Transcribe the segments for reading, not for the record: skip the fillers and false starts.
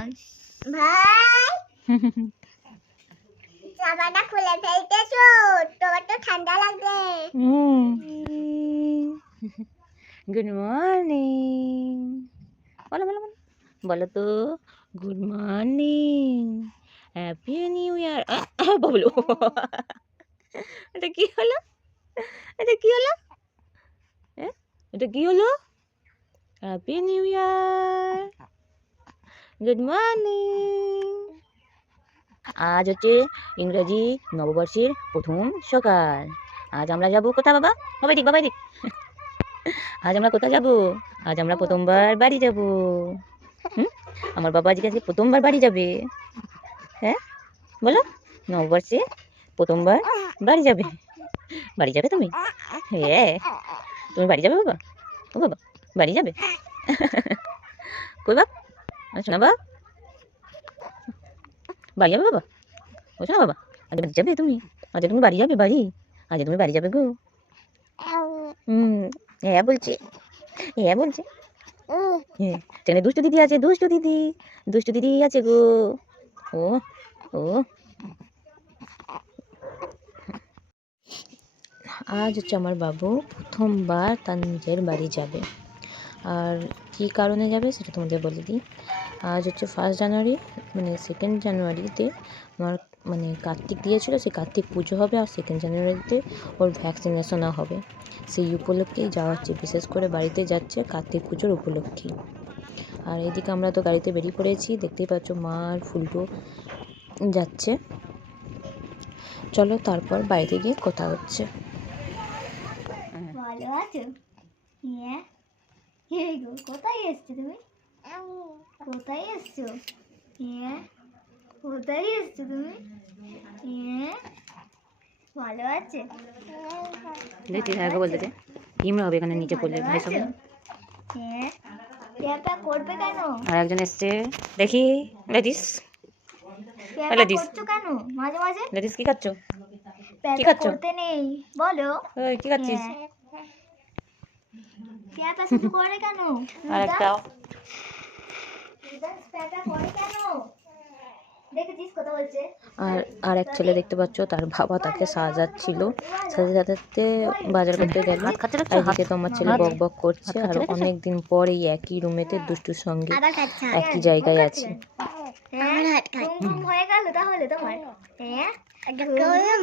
রুদ্রাং ভাই জামাটা খুলে ফেলতেছো, তোমার তো ঠান্ডা লাগবে। গুড মর্নিং বলো বলো বলো বলো তো good morning happy new year বলো এটা কি হলো এটা কি হলো এটা কি হলো happy new year good morning আজ হচ্ছে ইংরেজি নববর্ষের প্রথম সকাল। আজ আমরা যাব কোথা বাবা বাবা দিক বাবা দিক আজ আমরা কোথায় যাব? আজ আমরা প্রথমবার বাড়ি যাব। আমার বাবা আজকে প্রথমবার বাড়ি যাবে। হ্যাঁ বলো নববর্ষে প্রথমবার বাড়ি যাবে। বাড়ি যাবে তুমি? হ্যাঁ তুমি বাড়ি যাবে বাবা? ও বাবা বাড়ি যাবে? কই বাপ শোনা বাবা বাড়ি যাবে বাবা? ও শোনা বাবা আজ বাড়ি যাবে তুমি? আজ তুমি বাড়ি যাবে বাড়ি? আজ তুমি বাড়ি যাবে গো? হ্যাঁ বলছি হ্যাঁ বলছি হ্যাঁ ট্রেনে দুষ্টু দিদি আছে দুষ্টু দিদি আছে গো। ও ও আজ হচ্ছে আমার বাবু প্রথমবার তার নিজের বাড়ি যাবে। আর কী কারণে যাবে সেটা তোমাদের বলে দিই। আজ হচ্ছে 1 জানুয়ারি মানে 2 জানুয়ারিতে আমার মানে কার্তিক দিয়েছিল, সেই কার্তিক পুজো হবে আর 2 জানুয়ারিতে ওর ভ্যাকসিনেশনও হবে। সেই উপলক্ষেই যাওয়া হচ্ছে, বিশেষ করে বাড়িতে যাচ্ছে কার্তিক পুজোর উপলক্ষেই। আর এদিকে আমরা তো গাড়িতে বেরিয়ে পড়েছি, দেখতেই পাচ্ছ মা আর ফুলটু যাচ্ছে। চলো তারপর বাড়িতে গিয়ে কথা হচ্ছে। ভালো আছো? হ্যাঁ কোথায় এসছো তুমি? কোথায় এসছো? হ্যাঁ কোথায় এসছো তুমি? হ্যাঁ ভালো আছে? দেখি আগে বলতে হিমরা হবে এখানে নিচে পড়লে ভাই সব। হ্যাঁ পেঁপা করবে কেন? আর একজন এসছে দেখি লেডিস পেঁপা করছো কেন মাঝে মাঝে? লেডিস কি খাচ্ছ? কি পেঁপা খাচ্ছ? করতে নেই বলো। ওই কি খাচ্ছিস? পেঁপা শুধু করে কেন? আর একটা পেঁপা করে কেন? দেখেছিস কথা বলছে। আর এক ছেলে দেখতে পাচ্ছ, তার বাবা তাকে সাজাচ্ছিল, সাজাতে বাজার করতে গেল। এইদিকে তো আমার ছেলে বক বক করছে, আর অনেক দিন পর এই একই রুমেতে দুষ্টুর সঙ্গে একই জায়গায় আছে। ঘুম হয়ে গেল তাহলে তোমার? হ্যাঁ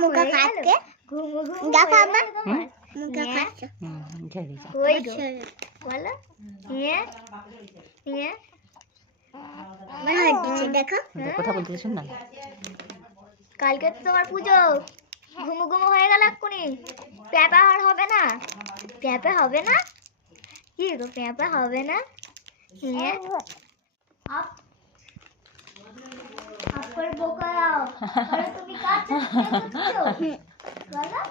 মুখ খাচ্ছে দেখো আমার মুখ খাচ্ছে কই গো বলো। হ্যাঁ হ্যাঁ মানে হচ্ছে দেখো কথা বলতে শুন না। কালকে তো তোমার পুজো, ঘুমো ঘুমো হয়ে গেল এক্ষুনি। পেঁপা আর হবে না? পেঁপা হবে না? কি গো পেঁপা হবে না? হ্যাঁ আপ আপর বোকারাও আরে তুমি কাছে বলো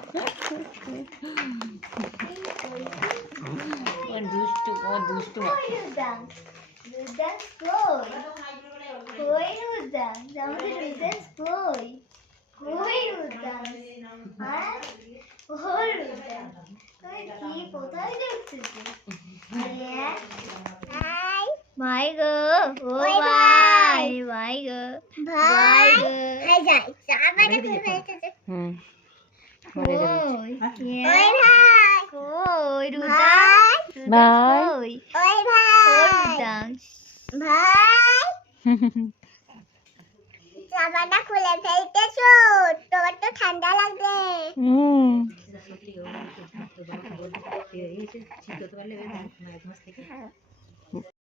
ও দুষ্টু রুদান কই কই রুদান আমাদের রুদান কই রুদান আর ওর রুদান তুই কি কোথায় যাচ্ছিস? ভাই গো ও ভাই ভাই গো ভাই গো হাই যাই আমাদের খুলে ফেলতেছে। কই ভাই কই রুদান ভাই ওই ভাই রুদান ভাই জামাটা খুলে ফেলতেছো, তোমার তো ঠান্ডা লাগবে।